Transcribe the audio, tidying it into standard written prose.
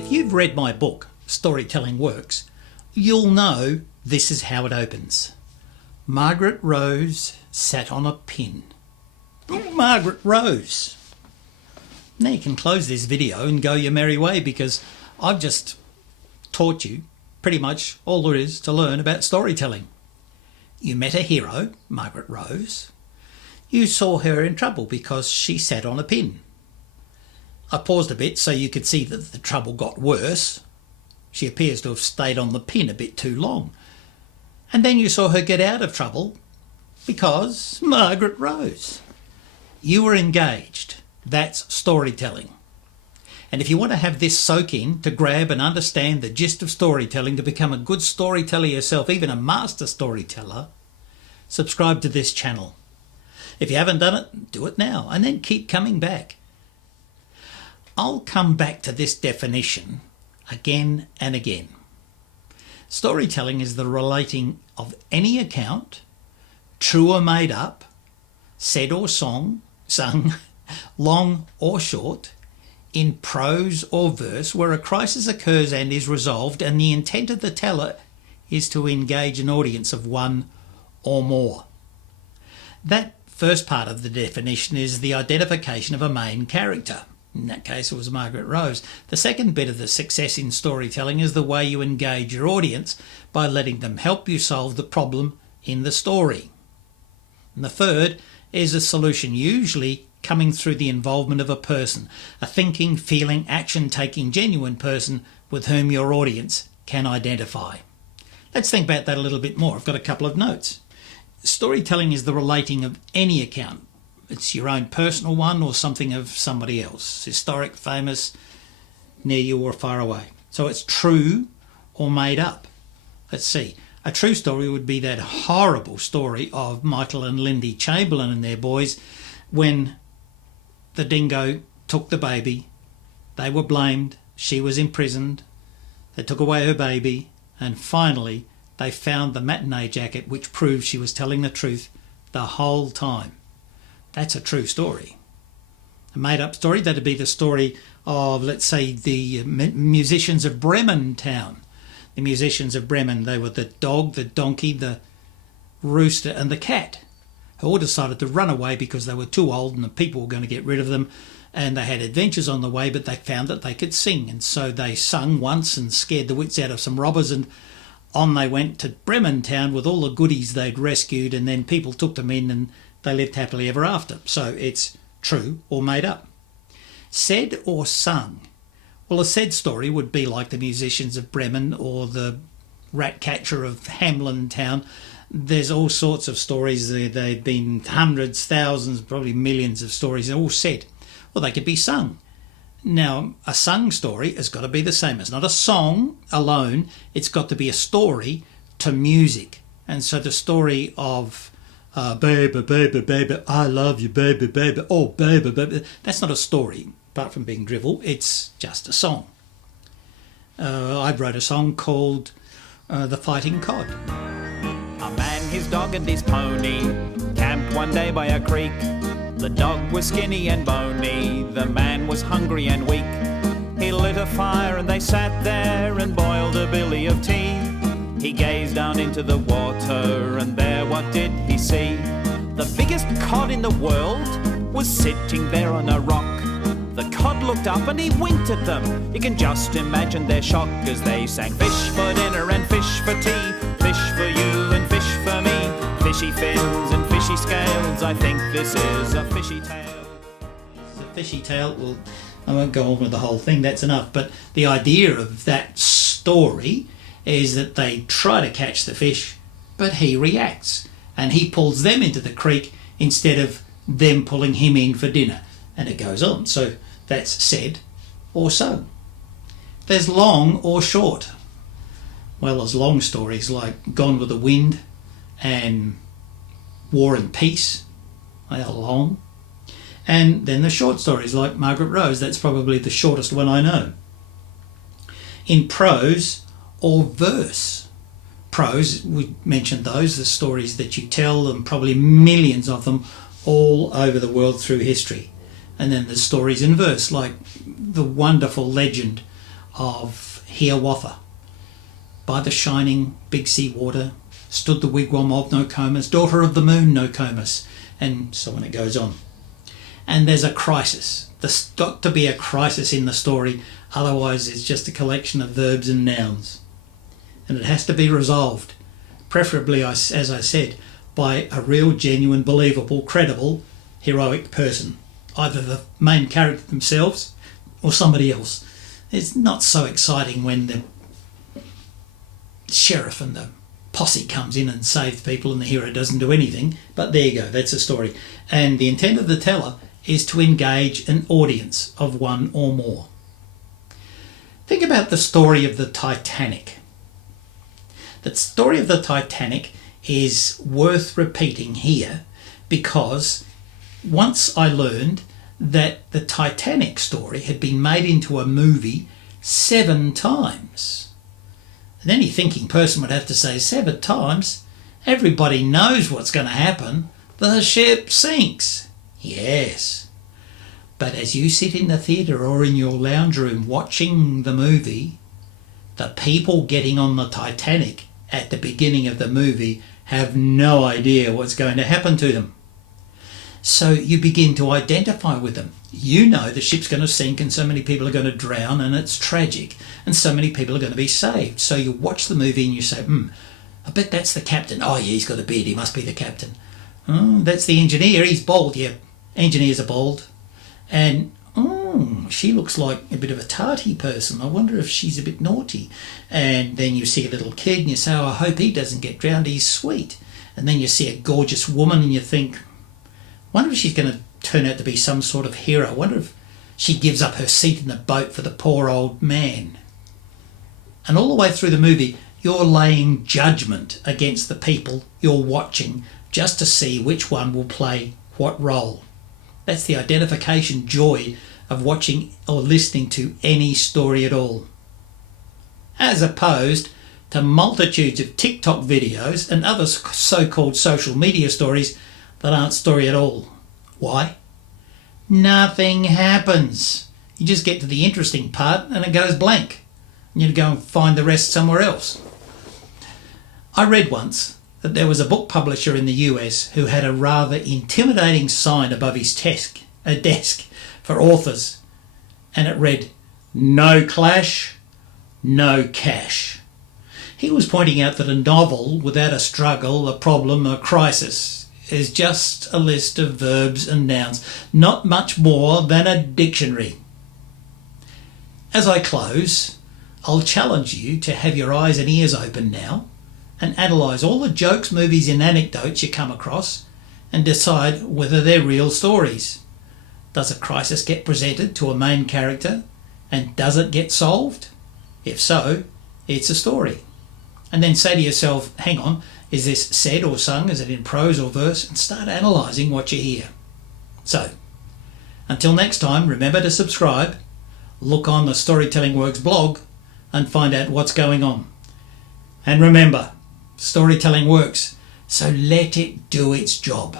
If you've read my book, Storytelling Works, you'll know this is how it opens. Margaret Rose sat on a pin. Margaret Rose. Now you can close this video and go your merry way, because I've just taught you pretty much all there is to learn about storytelling. You met a hero, Margaret Rose. You saw her in trouble because she sat on a pin. I paused a bit so you could see that the trouble got worse. She appears to have stayed on the pin a bit too long. And then you saw her get out of trouble because Margaret Rose. You were engaged. That's storytelling. And if you want to have this soak in, to grab and understand the gist of storytelling, to become a good storyteller yourself, even a master storyteller, subscribe to this channel. If you haven't done it, do it now, and then keep coming back. I'll come back to this definition again and again. Storytelling is the relating of any account, true or made up, said or sung, long or short, in prose or verse, where a crisis occurs and is resolved, and the intent of the teller is to engage an audience of one or more. That first part of the definition is the identification of a main character. In that case, it was Margaret Rose. The second bit of the success in storytelling is the way you engage your audience by letting them help you solve the problem in the story. And the third is a solution, usually coming through the involvement of a person, a thinking, feeling, action-taking, genuine person with whom your audience can identify. Let's think about that a little bit more. I've got a couple of notes. Storytelling is the relating of any account. It's your own personal one or something of somebody else, historic, famous, near you or far away. So it's true or made up. Let's see. A true story would be that horrible story of Michael and Lindy Chamberlain and their boys when the dingo took the baby. They were blamed. She was imprisoned. They took away her baby. And finally, they found the matinee jacket, which proved she was telling the truth the whole time. That's a true story. A made-up story, that'd be the story of, let's say, the musicians of Bremen town. The musicians of Bremen, they were the dog, the donkey, the rooster and the cat, who all decided to run away because they were too old and the people were going to get rid of them, and they had adventures on the way, but they found that they could sing, and so they sung once and scared the wits out of some robbers, and on they went to Bremen town with all the goodies they'd rescued, and then people took them in and they lived happily ever after. So it's true or made up. Said or sung. Well, a said story would be like the musicians of Bremen or the rat catcher of Hamlin town. There's all sorts of stories. They've been hundreds, thousands, probably millions of stories. They're all said. Well, they could be sung. Now, a sung story has got to be the same. It's not a song alone. It's got to be a story to music. And so the story of baby, baby, baby, I love you, baby, baby, oh, baby, baby. That's not a story, apart from being drivel. It's just a song. I wrote a song called The Fighting Cod. A man, his dog and his pony camped one day by a creek. The dog was skinny and bony, the man was hungry and weak. He lit a fire and they sat there and boiled a billy of tea. He gazed down into the water and there what did he see? The biggest cod in the world was sitting there on a rock. The cod looked up and he winked at them. You can just imagine their shock as they sang, fish for dinner and fish for tea, fish for you and fish for me, fishy fins and fishy scales, I think this is a fishy tale. It's a fishy tale. Well, I won't go on with the whole thing, that's enough, but the idea of that story is that they try to catch the fish, but he reacts and he pulls them into the creek instead of them pulling him in for dinner, and it goes on. So that's said or sung. There's long or short. Well, there's long stories like Gone with the Wind and War and Peace. They are long. And then the short stories like Margaret Rose. That's probably the shortest one I know. In prose or verse. Prose, we mentioned those, the stories that you tell, and probably millions of them all over the world through history. And then there's stories in verse, like the wonderful legend of Hiawatha. By the shining big sea water stood the wigwam of Nokomis, daughter of the moon Nokomis, and so on it goes on. And there's a crisis. There's got to be a crisis in the story, otherwise it's just a collection of verbs and nouns. And it has to be resolved, preferably, as I said, by a real, genuine, believable, credible, heroic person, either the main character themselves or somebody else. It's not so exciting when the sheriff and the posse comes in and saves people and the hero doesn't do anything, but there you go, that's a story. And the intent of the teller is to engage an audience of one or more. Think about the story of the Titanic. The story of the Titanic is worth repeating here because once I learned that the Titanic story had been made into a movie 7 times. And any thinking person would have to say 7 times? Everybody knows what's going to happen. The ship sinks. Yes. But as you sit in the theatre or in your lounge room watching the movie, the people getting on the Titanic at the beginning of the movie have no idea what's going to happen to them. So you begin to identify with them. You know the ship's going to sink and so many people are going to drown and it's tragic and so many people are going to be saved. So you watch the movie and you say, I bet that's the captain. Oh yeah, he's got a beard, he must be the captain. Oh, that's the engineer, he's bald. Yeah, engineers are bald. And she looks like a bit of a tarty person. I wonder if she's a bit naughty. And then you see a little kid and you say, I hope he doesn't get drowned, he's sweet. And then you see a gorgeous woman and you think, wonder if she's going to turn out to be some sort of hero. Wonder if she gives up her seat in the boat for the poor old man. And all the way through the movie, you're laying judgment against the people you're watching just to see which one will play what role. That's the identification joy of watching or listening to any story at all. As opposed to multitudes of TikTok videos and other so-called social media stories that aren't story at all. Why? Nothing happens. You just get to the interesting part and it goes blank. And you go and find the rest somewhere else. I read once that there was a book publisher in the US who had a rather intimidating sign above his desk for authors, and it read, "No clash, no cash." He was pointing out that a novel without a struggle, a problem, a crisis is just a list of verbs and nouns, not much more than a dictionary. As I close, I'll challenge you to have your eyes and ears open now and analyse all the jokes, movies and anecdotes you come across and decide whether they're real stories. Does a crisis get presented to a main character and does it get solved? If so, it's a story. And then say to yourself, hang on, is this said or sung? Is it in prose or verse? And start analysing what you hear. So, until next time, remember to subscribe, look on the Storytelling Works blog and find out what's going on. And remember, storytelling works, so let it do its job.